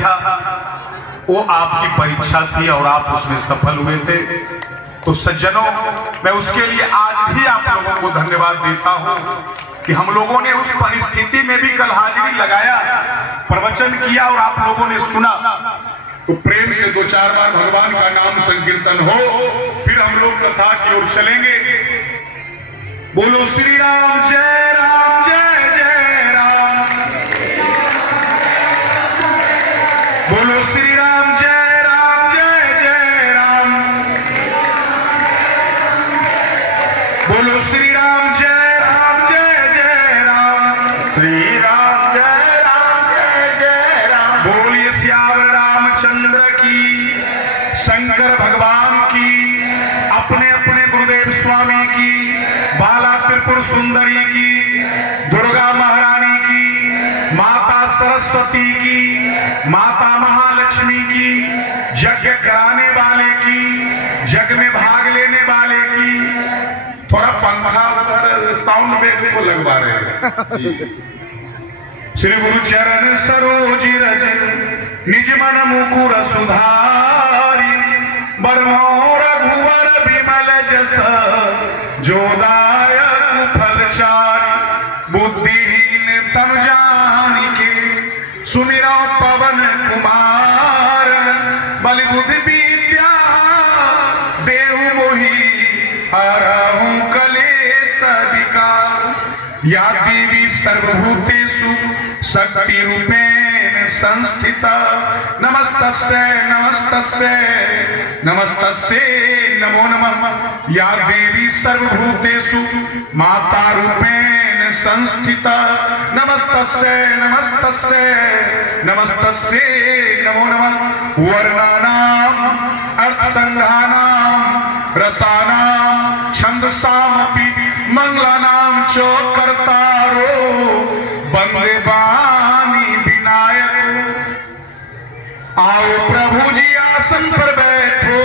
था वो आपकी परीक्षा थी और आप उसमें सफल हुए थे। तो सज्जनों, मैं उसके लिए आज भी आप लोगों को धन्यवाद देता हूं कि हम लोगों ने उस परिस्थिति में भी कल हाजिरी लगाया, प्रवचन किया और आप लोगों ने सुना। तो प्रेम से 2-4 बार भगवान का नाम संकीर्तन हो, फिर हम लोग कथा की ओर चलेंगे। बोलो श्री राम, जय राम, जय जय राम। बोलो श्री राम, जय राम, जय जय राम। बोलो श्री राम, जय राम, जय जय राम। श्री राम, जय राम, जय जय राम। बोलिए श्याम रामचंद्र की, शंकर भगवान की, अपने अपने गुरुदेव स्वामी की, बाला त्रिपुर सुंदरी की, दुर्गा महारानी की, माता सरस्वती की, माता महालक्ष्मी की, यज्ञ कराने वाले की, जग में भाग लेने वाले की। थोड़ा पंखा उधर साउंड बेग को लगवा रहे हैं। श्री गुरु चरण सरोज रज निज मन मुकुर सुधारी, बरनौ रघुवर बिमल जस जोदायक फलचारी। बुद्धिहीन तम जानिके सुमिरौ पवन कुमार, बल बुद्धि विद्या देहु मोहि हरहु कलेश विकार। या देवी सर्वभूतेषु शक्ति रूपेण संस्थिता, नमस्तस्यै नमस्तस्यै नमस्तस्यै नमो नमः। या देवी सर्वभूतेषु माता रूपेण संस्थिता, नमस्तस्यै नमस्तस्यै नमस्तस्यै नमो नमः। वर्णानाम् अर्थसंघानां रसानां छंदसामपि मंगलानां च कर्तारो, वंदे वाणी विनायक। आओ प्रभु जी आसन पर बैठो,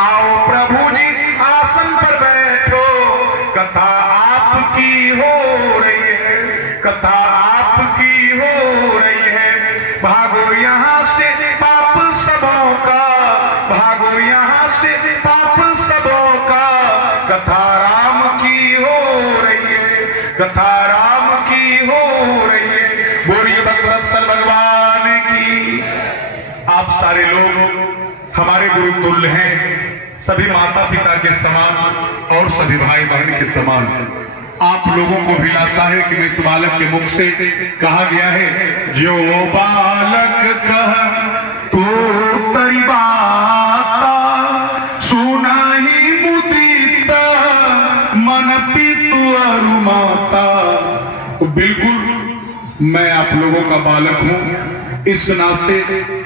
आओ प्रभु जी आसन पर बैठो। कथा आपकी हो रही है, कथा आपकी हो रही है। भागो यहाँ से पाप सबों का, भागो यहाँ से पाप सबों का। कथा राम की हो रही है, कथा राम की हो रही है। बोलिए भक्तवत्सल भगवान की। आप सारे लोग हमारे गुरु तुल्य हैं, सभी माता पिता के समान और सभी भाई बहन के समान। आप लोगों को भी लाशा है कि इस बालक के मुख से कहा गया है, जो बालक कह तो तरी बाता, सुनाही मुदित मन पितु अरु माता। बिल्कुल मैं आप लोगों का बालक हूं, इस नाते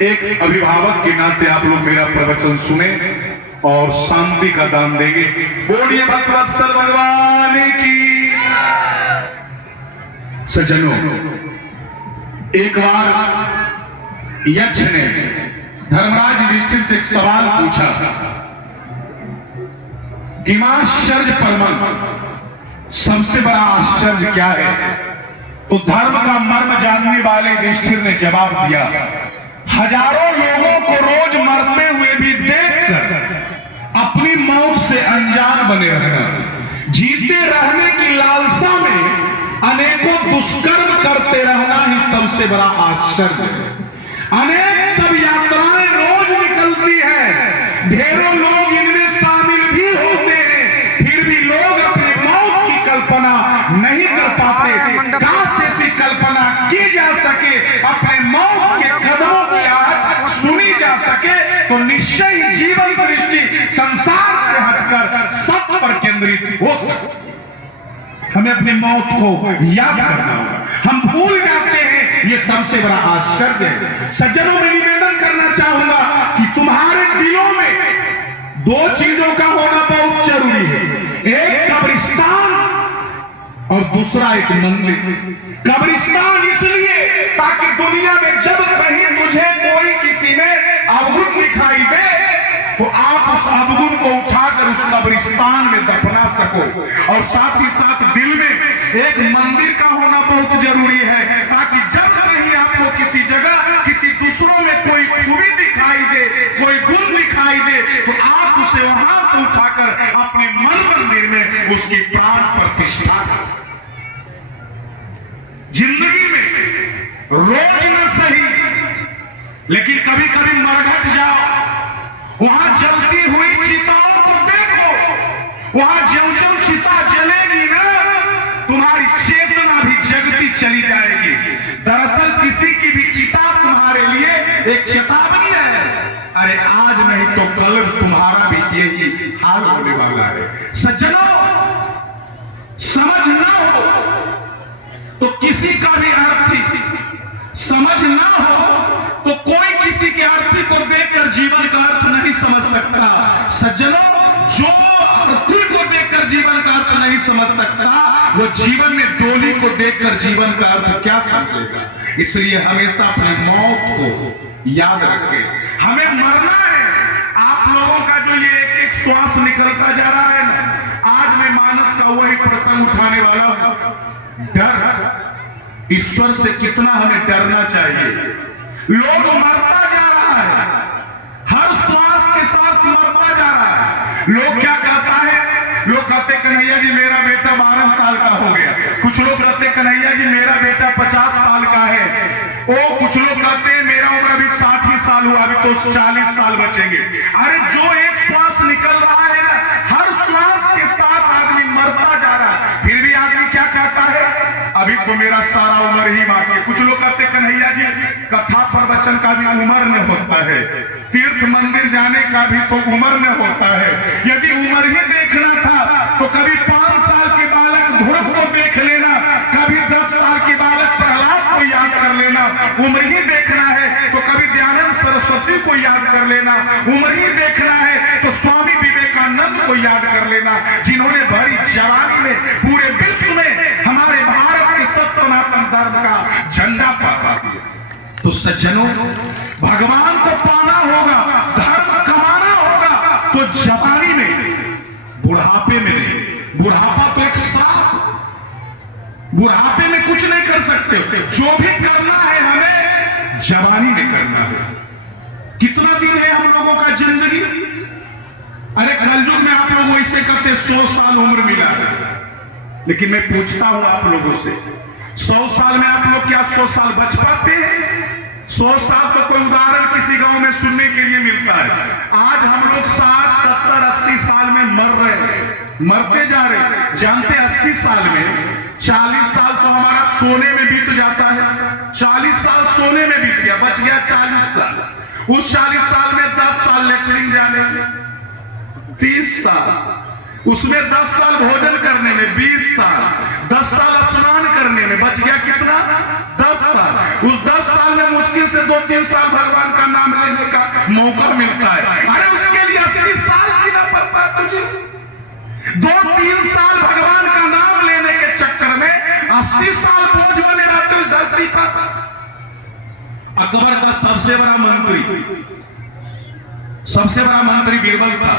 एक अभिभावक के नाते आप लोग मेरा प्रवचन सुने और शांति का दान देंगे। बोलिए भक्तवत्सल भगवान की। सज्जनों, एक बार यक्ष ने धर्मराज युधिष्ठिर से एक सवाल पूछा कि आश्चर्य परमं, सबसे बड़ा आश्चर्य क्या है? तो धर्म का मर्म जानने वाले युधिष्ठिर ने जवाब दिया, हजारों लोगों को रोज मरते हुए भी देखकर अपनी मौत से अनजान बने रहना, जीते रहने की लालसा में अनेकों दुष्कर्म करते रहना ही सबसे बड़ा आश्चर्य है। अनेक सब यात्राएं रोज निकलती हैं, ढेरों लोग इनमें शामिल भी होते हैं, फिर भी लोग अपनी मौत की कल्पना नहीं कर पाते। काश ऐसी कल्पना की जा सके, अपने मौत के कदमों की आहट सुनी जा सके, तो निश्चय ही जीवन दृष्टि संसार से हटकर सत्य पर केंद्रित हो सके। हमें अपनी मौत को याद करना होगा, हम भूल जाते हैं, ये सबसे बड़ा आश्चर्य है। सज्जनों, में निवेदन करना चाहूंगा कि तुम्हारे दिलों में दो चीजों का होना बहुत जरूरी है, एक कब्रिस्तान और दूसरा एक मंदिर। कब्रिस्तान इसलिए ताकि दुनिया में जब कहीं तुझे कोई किसी में अवगुण दिखाई दे तो आप उस अवगुण को उठाकर उस कब्रिस्तान में दफना सको, और साथ ही साथ दिल में एक मंदिर का होना बहुत जरूरी है, ताकि जब कहीं आपको किसी जगह किसी दूसरों लेकिन कभी कभी मरघट जाओ, वहां जलती हुई चिताओं को देखो, वहां ज्यों ज्यों चिता जलेगी ना, तुम्हारी चेतना भी जगती चली जाएगी। दरअसल किसी की भी चिता तुम्हारे लिए एक चेतावनी है। अरे आज नहीं तो कल तुम्हारा भी यही हाल होने वाला है। सज्जनों, समझ ना हो तो किसी का भी अर्थी, समझ ना हो तो कोई किसी के अर्थी को देखकर जीवन का अर्थ नहीं समझ सकता। सज्जनों, जो अर्थी को देखकर जीवन का अर्थ नहीं समझ सकता, वो जीवन में डोली को देखकर जीवन का अर्थ क्या समझेगा। इसलिए हमेशा अपनी मौत को याद रखें। हमें मरना है। आप लोगों का जो ये एक एक श्वास निकलता जा रहा है ना, आज मैं मानस का वही प्रश्न उठाने वाला हूं। डर, ईश्वर से कितना हमें डरना चाहिए। लोग मरता जा रहा है, हर श्वास के साथ मरता जा रहा है। लोग क्या कहता है, लोग कहते कन्हैया जी मेरा बेटा 12 साल का हो गया, कुछ लोग कहते कन्हैया जी मेरा बेटा 50 साल का है, ओ कुछ लोग कहते हैं मेरा उम्र अभी 60 ही साल हुआ, अभी तो 40 साल बचेंगे। अरे जो एक श्वास निकल रहा है ना, हर श्वास के साथ आदमी मरता जा रहा है, फिर भी आदमी क्या कहता है, अभी तो मेरा सारा उम्र ही बाकी है। कुछ लोग कहते कन्हैया जी कथा प्रवचन का भी उम्र में होता है, तीर्थ मंदिर जाने का भी तो उम्र में होता है। यदि उम्र ही देखना था तो कभी 5 साल के बालक ध्रुव को देख लेना, कभी 10 साल के बालक प्रहलाद को याद कर लेना। उम्र ही देखना है तो कभी दयानंद सरस्वती को याद कर लेना। उम्र ही देखना है तो स्वामी विवेकानंद को याद कर लेना, जिन्होंने भरी जवानी में पूरे विश्व में हमारे भारत के सत सनातन धर्म का झंडा फहरा दिया। तो सज्जनों, भगवान को पाना होगा, धर्म कमाना होगा तो जवानी में, बुढ़ापे में नहीं। बुढ़ापा तो एक साथ, बुढ़ापे में कुछ नहीं कर सकते। जो भी करना है हमें जवानी में करना है। कितना दिन है हम लोगों का जिंदगी? अरे कलयुग में आप लोग वैसे कहते 100 साल उम्र मिला है, लेकिन मैं पूछता हूं आप लोगों से, 100 साल में आप लोग क्या 100 साल बच पाते हैं? 100 साल तो कोई उदाहरण किसी गांव में सुनने के लिए मिलता है। आज हम लोग 60, 70, 80 साल में मर रहे हैं, मरते जा रहे हैं। जानते 80 साल में 40 साल तो हमारा सोने में बीत जाता है। 40 साल सोने में बीत गया, बच गया 40 साल। उस 40 साल में 10 साल लेटरिन जाने में, 30 साल, उसमें 10 साल भोजन करने में, 20 साल, 10 साल स्नान करने में, बच गया कितना? 10 साल। उस 10 साल में मुश्किल से 2-3 साल भगवान का नाम लेने का मौका मिलता है। अरे उसके लिए 80 साल जीना पड़ता है तुझे। 2-3 साल भगवान का नाम लेने के चक्कर में 80 साल बोझ बने रहते उस धरती पर। अकबर का सबसे बड़ा मंत्री बीरबल था।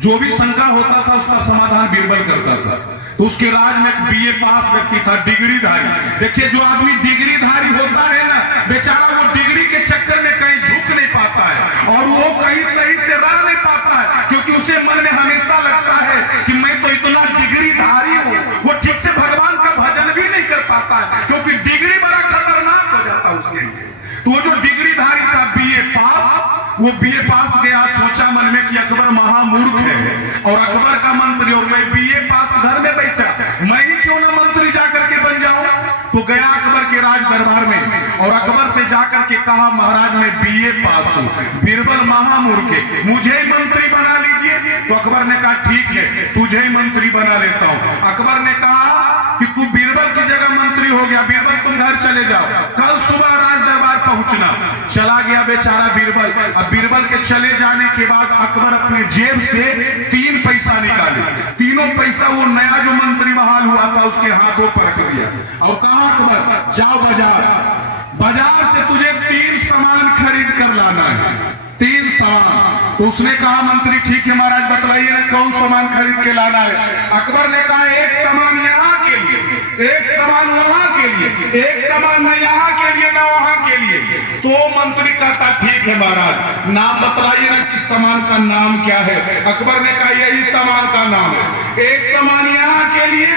जो भी शंका होता था उसका समाधान बीरबल करता था। तो उसके राज में एक BA पास व्यक्ति था, डिग्रीधारी। देखिए, जो आदमी डिग्रीधारी होता है ना, बेचारा वो डिग्री के चक्कर में कहीं झुक नहीं पाता है और वो कहीं सही से रह नहीं पाता है, क्योंकि उसे मन में हमेशा लगता है कि मैं तो इतना डिग्रीधारी हूं। वो ठीक से भगवान का भजन भी नहीं कर पाता है, क्योंकि डिग्री बड़ा खतरनाक हो जाता है उसके लिए। तो वो जो डिग्रीधारी था BA पास, वो BA पास गया, सोचा मन में कि अकबर महामूर्ख है और अकबर का मंत्री, और मैं BA पास घर में बैठा, मैं ही क्यों ना मंत्री जाकर के बन जाऊं। तो गया अकबर के राज दरबार में और अकबर से जाकर के कहा, महाराज मैं BA पास हूं, बीरबल महामूर्ख है, मुझे ही मंत्री बना लीजिए। तो अकबर ने कहा ठीक है, तुझे ही मंत्री बना लेता हूं। अकबर ने कहा कि तू बीरबल की जगह मंत्री हो गया, बीरबल तुम घर चले जाओ, कल सुबह राज दरबार पहुंचना। चला गया बेचारा बीरबल। अब बीरबल के चले जाने के बाद अकबर अपने जेब से 3 पैसा निकाले। तीनों पैसा वो नया जो मंत्री बहाल हुआ था उसके हाथों पर रख दिया और कहा, अकबर जाओ बाजार से तुझे 3 सामान खरीद कर लाना है, 3 सामान। तो उसने कहा, मंत्री ठीक है महाराज, बतलाइए ना कौन सामान खरीद के लाना है। अकबर ने कहा, 1 सामान यहाँ के लिए, 1 सामान वहां के लिए, 1 सामान न यहाँ के लिए न वहां के लिए। तो मंत्री कहता ठीक है महाराज, नाम बतलाइए ना कि सामान का नाम क्या है। अकबर ने कहा, यही सामान का नाम है, 1 सामान यहाँ के लिए